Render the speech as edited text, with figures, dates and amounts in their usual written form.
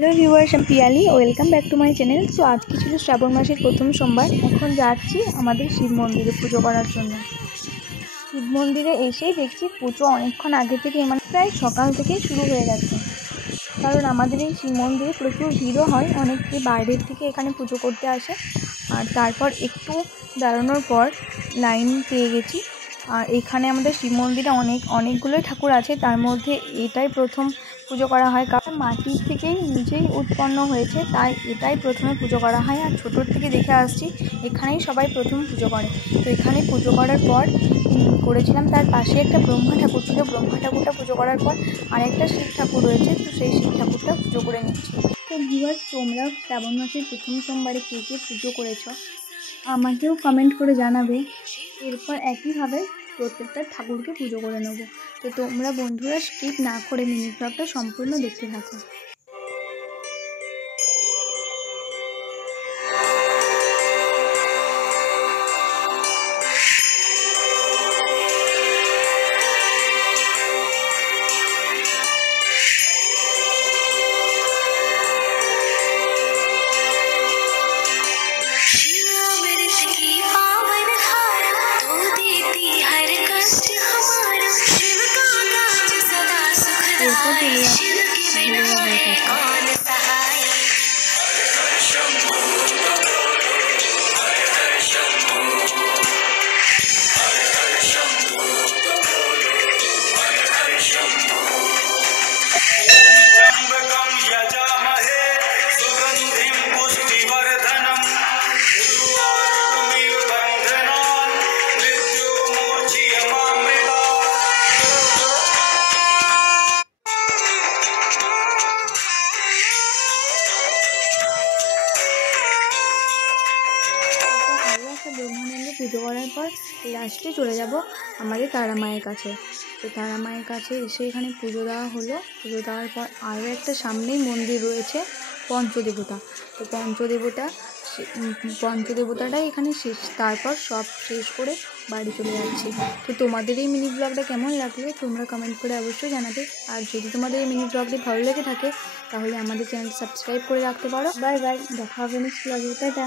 Hello viewers, আমি Piyali. Welcome back to my channel. তো আজকে ছিল শ্রাবণ মাসের প্রথম সোমবার। এখন যাচ্ছি আমাদের শিব মন্দিরে পুজো করার জন্য। শিব মন্দিরে এসেই দেখছি পুজো অনেকক্ষণ আগে থেকে, মানে প্রায় সকাল থেকেই শুরু হয়ে গেছে। কারণ আমাদের এই শিব মন্দিরে প্রচুর ভিড়ও হয়, অনেকে বাইরের থেকে এখানে পুজো করতে আসে। আর তারপর একটু দাঁড়ানোর পর লাইন পেয়ে গেছি। আর এখানে আমাদের শিব মন্দিরে অনেকগুলোই ঠাকুর আছে, তার মধ্যে এটাই প্রথম পুজো করা হয়। কারণ মাটির থেকেই নিজেই উৎপন্ন হয়েছে, তাই এটাই প্রথমে পুজো করা হয়। আর ছোটোর থেকে দেখে আসছি এখানেই সবাই প্রথম পুজো করে। তো এখানে পুজো করার পর করেছিলাম, তার পাশে একটা ব্রহ্মা ঠাকুর ছিল। ব্রহ্মা ঠাকুরটা পুজো করার পর আর একটা শিব ঠাকুর রয়েছে, তো সেই শিব ঠাকুরটা পুজো করে নিচ্ছি। তো ভিউয়ার্স, তোমরা শ্রাবণ মাসের প্রথম সোমবারে কে কে পুজো করেছো আমাকেও কমেন্ট করে জানাবে। এরপর একইভাবে প্রত্যেকটা ঠাকুরকে পুজো করে নেবো। তো তোমরা বন্ধুরা স্কিপ না করে মিনি ব্লগটা সম্পূর্ণ দেখতে থাকো। এরপর চলে যাচ্ছি ভোলে বাবার কাছে। ব্রহ্মানন্দ পুজো করার পর লাস্টে চলে যাব আমাদের তারা মায়ের কাছে। তো তারা মায়ের কাছে এসে এখানে পুজো দেওয়া হলো। পুজো দেওয়ার পর আরও একটা সামনেই মন্দির রয়েছে পঞ্চদেবতা। তো পঞ্চদেবতাটাই এখানে শেষ। তারপর সব শেষ করে বাড়ি চলে যাচ্ছি। তো তোমাদের এই মিনি ব্লগটা কেমন লাগলো তোমরা কমেন্ট করে অবশ্যই জানাবে। আর যদি তোমাদের এই মিনি ব্লগটি ভালো লেগে থাকে তাহলে আমাদের চ্যানেল সাবস্ক্রাইব করে রাখতে পারো। বাই বাই, দেখা হবে নেক্সট ব্লগে। টাটা।